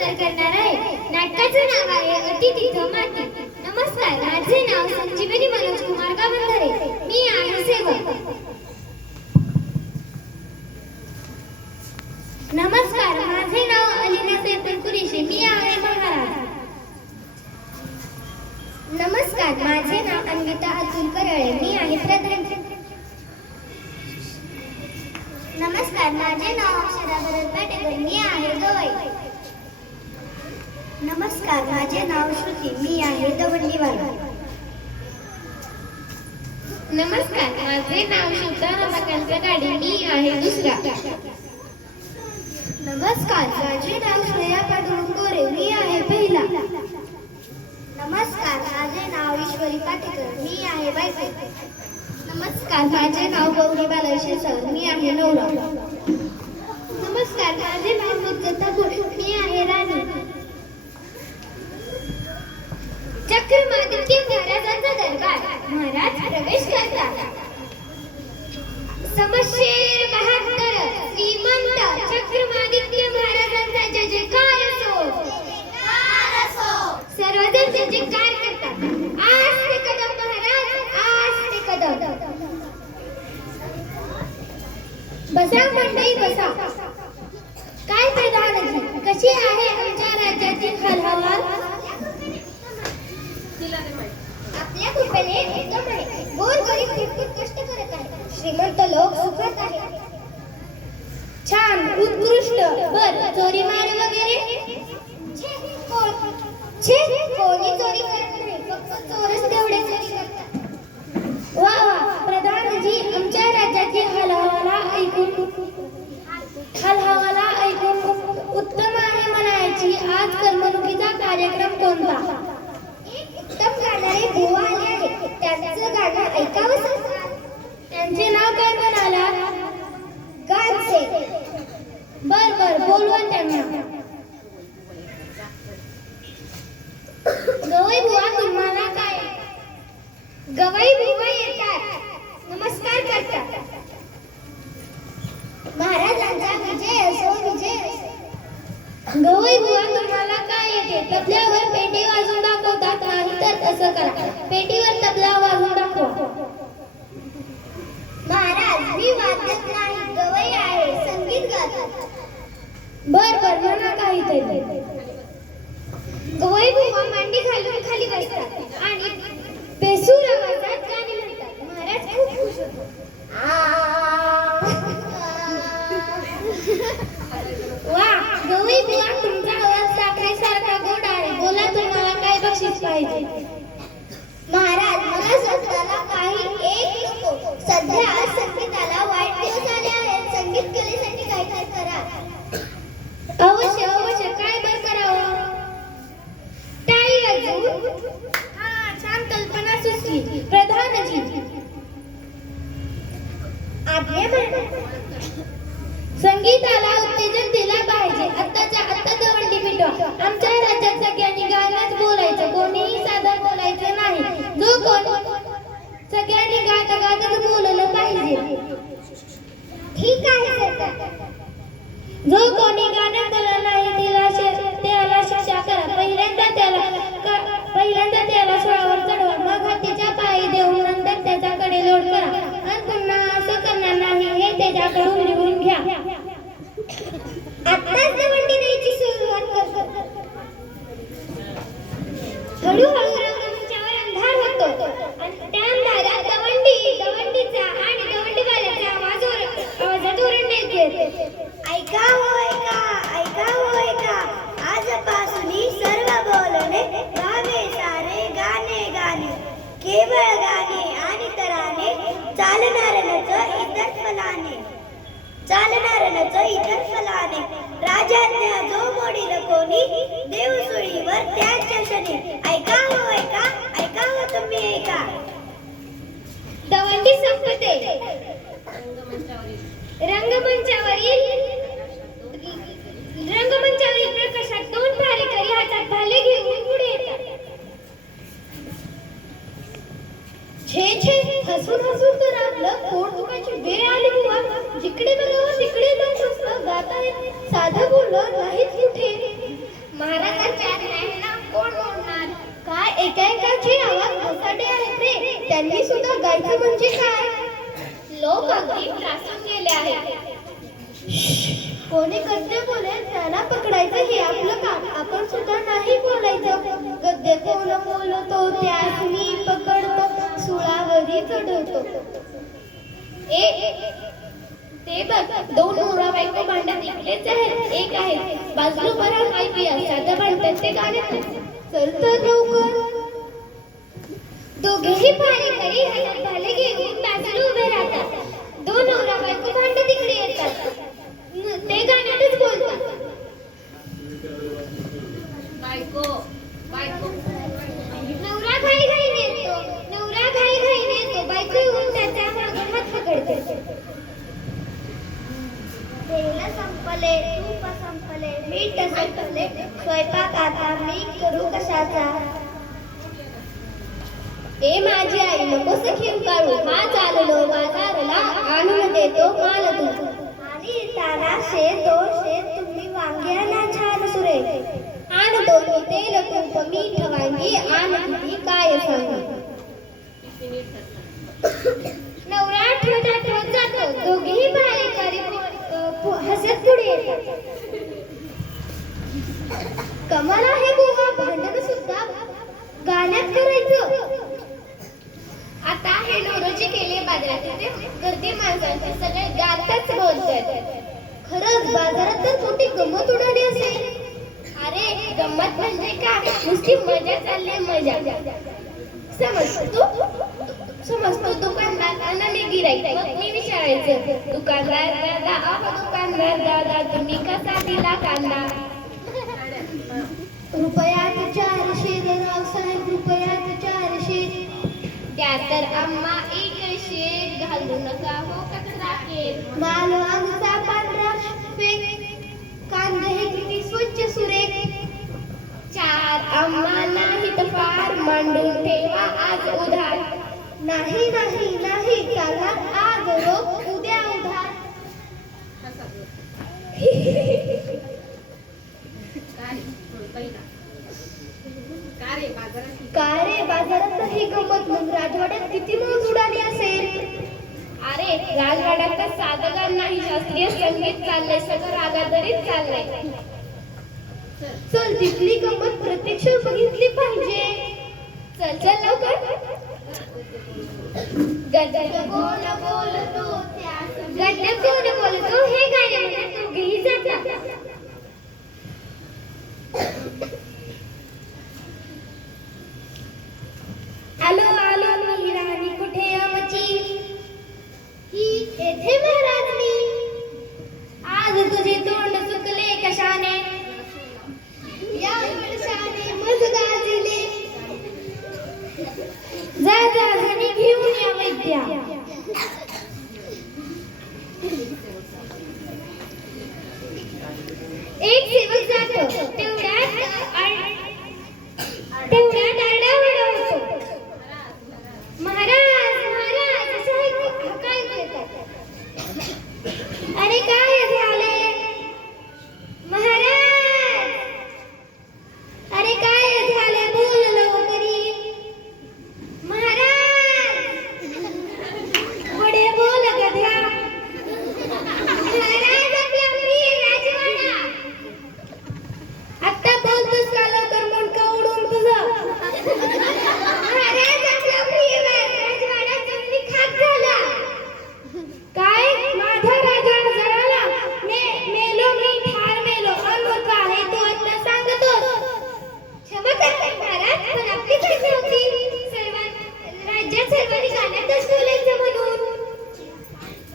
सादर करणार आहे. नाटकाचं नाव आहे अति तिथं माती. नमस्कार, माझे नाव संजीवनी मनोज कुमार गावंधरे. मी आहे सेवक. नमस्कार, माझे नाव अलिना सैफुल कुरेशी. मी आहे महाराज. नमस्कार, माझे नाव अन्विता अतुल करळे. मी आहे प्रधान. नमस्कार, माझे नाव अक्षरा भरत पाटेकर. मी आहे गवई. नमस्कार, माझे नाव श्रुती. मी आहे दवंडीवाला. नमस्कार, माझे नाव शिवता रमाकांत गाडी. मी आहे दुसरा. नमस्कार, माझे नाव श्रेया पांडुरंग गोरे. मी आहे पहिला. नमस्कार, माझे नाव ईश्वरी पाटेकर. मी आहे बायको. नमस्कार, माझे नाव गौरी बालाशी सर. मी आहे नवरा. नमस्कार, माझे नाव मुज्जता गुड. मी आहे राणी. चक्रमादित्य महाराजांचा दरबार. महाराज प्रवेश करतात. समशेर 72 श्रीमंत चक्रमादित्य महाराजांचा जय जयकार असो. सर्वजण जय जयकार करतात. आस्ते कदम महाराज, आस्ते कदम. बसा मंडळी, बसा. काय प्रधानजी, कशी आहे आमच्या राज्यातील हालहवाल? आपल्या कृपेने एकदम आहे. गोरगरीब खूप कष्ट करत आहे. श्रीमंत लोक सुखात आहेत. छान, उत्कृष्ट. बर, चोरी मार वगैरे? कोणी चोरी करत नाही. फक्त चोरच तेवढे चोरी करतात. वा वा प्रधानजी, आमच्या राज्यातील हालहवाला ऐकून उत्तम आहे म्हणायची. आज करमणुकीचा कार्यक्रम कोणता? एक उत्तम गाणारे बुवा आले आहेत. त्यांचं गाणं ऐकावं. त्यांचे नाव काय म्हणाला? गानसे. बर बर, बोलवा त्यांना. गवई बुवा, तुम्हाला काय? गवई बुवा येतात, नमस्कार करतात. महाराजांचा विजय असो, विजय असो. गवई बुवा, तुम्हाला काय येते? तबल्यावर पेटी वाजवून दाखवतात. नाही तर कसं करा, पेटीवर तबला वाजवून दाखवा. महाराज, मी वाजत नाही, गवई आहे, संगीत गातात. बर बर, म्हणा काहीतरी. गवई बुवा मांडी घालून खाली बसतात आणि बेसूर आवाजात गाणी म्हणतात. महाराज खूप खुश होतात. वा गवई बुवा, तुमचा आवाज साखरेसारखा गोड आहे. बोला, तुम्हाला काय बक्षीस पाहिजे? महाराज, मला स्वतःला काही एक नको. सध्या संगीताला वाईट दिवस आले आहेत. संगीत कलेसाठी काय करा. अवश्य अवश्य, काय बर करावं? टाळी वाजवून. हा, छान कल्पना सुचली. प्रधानजी, आज्ञा. संगीताला उत्तेजन दिला पाहिजे. आत्ताच्या आत्ता दवंडी मिटवा. आमच्या राज्यात सगळ्यांनी गाणंच बोलायचं, कोणीही साधं बोलायचं नाही. जो कोण सगळ्यांनी गाता गातच बोललं पाहिजे. ठीक आहे सरकार. जो कोणी गाणं बोललं नाही त्याला शिक्षा करा. पहिल्यांदा त्याला सुळावर चढवा, मग हातीच्या पायी देऊन नंतर त्याच्याकडे लोट करा आणि पुन्हा असं करणार नाही हे त्याच्याकडून लिहून घ्या. आत्ताच दवंडी द्यायची सुरुवात करतो. हळूहळू रंगमंचावर अंधार होतो आणि त्या अंधारात दवंडीचा आणि दवंडीवाल्याचा आवाजात ओरडणे येते. ऐका हो ऐका, ऐका हो ऐका. आजपासून सर्व बोलणे गावे सारे गाणे गाणे. केवळ गाणे आणि तराने चालणार इतर फलाने. राजाज्ञा जो मोडील कोणी, देव सुळीवर त्याच्या शनी. ऐका हो ऐका, ऐका हो तुम्ही ऐका. दवंडी संपते. रंगमंचावरील प्रकाशात दोन भालेकरी हातात भाले घेऊन पुढे येतात. छे छे, हसून हसून तर आपलं पोट दुखायची वेळ आली बुवा. जिकडे बघावं तिकडे लोक गात आहेत. साधं बोललं नाहीत कुठे. लोक अगदी त्रासून गेले आहेत. कोणी गद्य बोलेल त्याला पकडायचं हे आपलं काम. आपण सुद्धा नाही बोलायचं. गद्य कोण बोलतो त्यास मी पकडतो, सुळावरी चढवतो. ते बघ, दोन नवरा बायको भांडत इकडेच आहेत. एक आहे बाजू बरा माहिती साधं भांडतात ते गाण्यात. चल तर लवकर. दोघेही भारी हातात भाले घेऊन बाजूला उभे राहतात. दोन नवरा बायको भांडत इकडे येतात. ते गाण्यातच बोलतात. नवरा घाई घाईने येतो. बायको येऊन त्याच्या मागून हात पकडते. तेल संपले, तूप संपले, मीठ संपले, स्वयंपाक आता मी करू कशाचा? ए माझी आई नकोस खीर काढू, हा चाललो बाजारला, आणून देतो माल तू. आणि ताना शेत तुम्ही वांग्याला छान सुरे, आणतो मी तेल तूप मीठ वांगी, आण किती काय सांगू. नवरा आठवत जातो. दोघेही भारेकरी हसत पुढे येतात. कमाल आहे बुवा, भांडण सुद्धा गाण्यात करायचं. आता हे नवरोजी केले बाजारात, तिथे गर्दी माणसांची सगळे गातच बोलतात. खरंच बाजारात तर मोठी गंमत उडाली असेल. अरे गंमत म्हणजे का, नुसती मजा चालली, मजा. समजतो दुकानदारांना मी गिराईक. मग मी विचारायचं, दुकानदार दादा, दुकानदार दादा, तुम्ही कसा दिला कांदा? रुपयात 400 रावसाहेब, रुपयात 400. त्या तर आम्हा 100 घालू नका हो कचरा केर. माल आमचा पांढरा फेक, कांदे हे किती स्वच्छ सुरेख. 4 आम्हा नाहीत फार, मांडून ठेवा आज उधार. नाही चालला आज रोख, उद्या उधार. का रे बाजारात ही गंमत, मग राजवाड्यात किती मौज उडाली असेल. अरे राजवाड्यात तर साधं गाणं नाही, शास्त्रीय संगीत चाललंय, सगळं रागादरीत चाललंय. चल तिथली गंमत प्रत्यक्ष बघितली पाहिजे. चल लवकर. गद्य कोण बोलतो हे गाणे म्हणत दोघेही जातात. आलो मी राणी कुठे आमची, ही येथे महाराज मी. आज तुझे तोंड चुकले कशाने, या वर्षाने मज गाजले. जा घरी घेऊन या वैद्या. एक सेवक जातो, तेवढ्यात आरडाओरडा होतो. महाराज काय करतात? अरे काय झाले महाराज? अरे काय झाले, बोल लवकरी. महाराज पुढे बोल गध्या. महाराज आपला प्रिय राजवाडा. आता बोलतोस का लवकर, मुंडकं उडून तुझं. महाराज आपला प्रिय राजवाडा जमिनी खाक झाला. काय माझा राजा जळाला, मेलो मी ठार मेलो. अमूर्ख आहे तू आता सांगतो. क्षमा करा महाराज, पण आपली चूक होती. राज्यात सर्वांनी गाण्यातच बोलायचं म्हणून.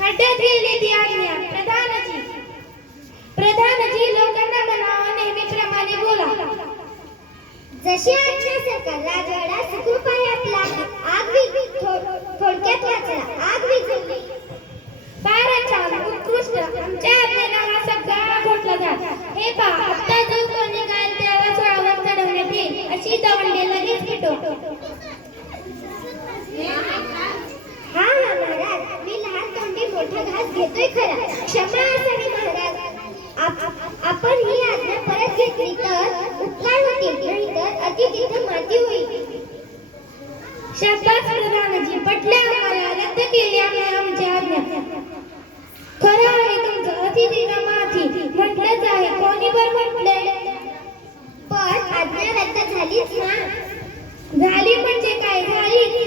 खड्ड्यात गेली ती आज्ञा. प्रधानजी लोकांना म्हणावं नेहमीप्रमाणे बोला. जशी आज्ञा सरकार. राजवाडा सुखरूप आहे आपला. आग थोडक्यात वाचला. आग विझवली. फारच छान, उत्कृष्ट. आमच्या आज्ञेला हा सगळा घोटला जात. हे पहा, आता जो कोणी गाल त्याला सोळावर चढवण्यात येईल. अशी दवंडे लगेच पेटो. हा महाराज, मी लहान तोंडी मोठा घास घेतोय खरा. क्षमा असावी महाराज. आपण ही आज्ञा परत घेतली तर उपकार होतील, नाहीतर अति तिथे माती होईल. शाबास प्रधानजी, पटले आम्हाला. रद्द केली आम्ही आमची आज्ञा. खरं आहे तुमचं अतिथीला माथी म्हटलंच आहे, कोणी पण म्हटलंय. पण आज्ञा रद्द झालीच ना. झाली म्हणजे काय झाली,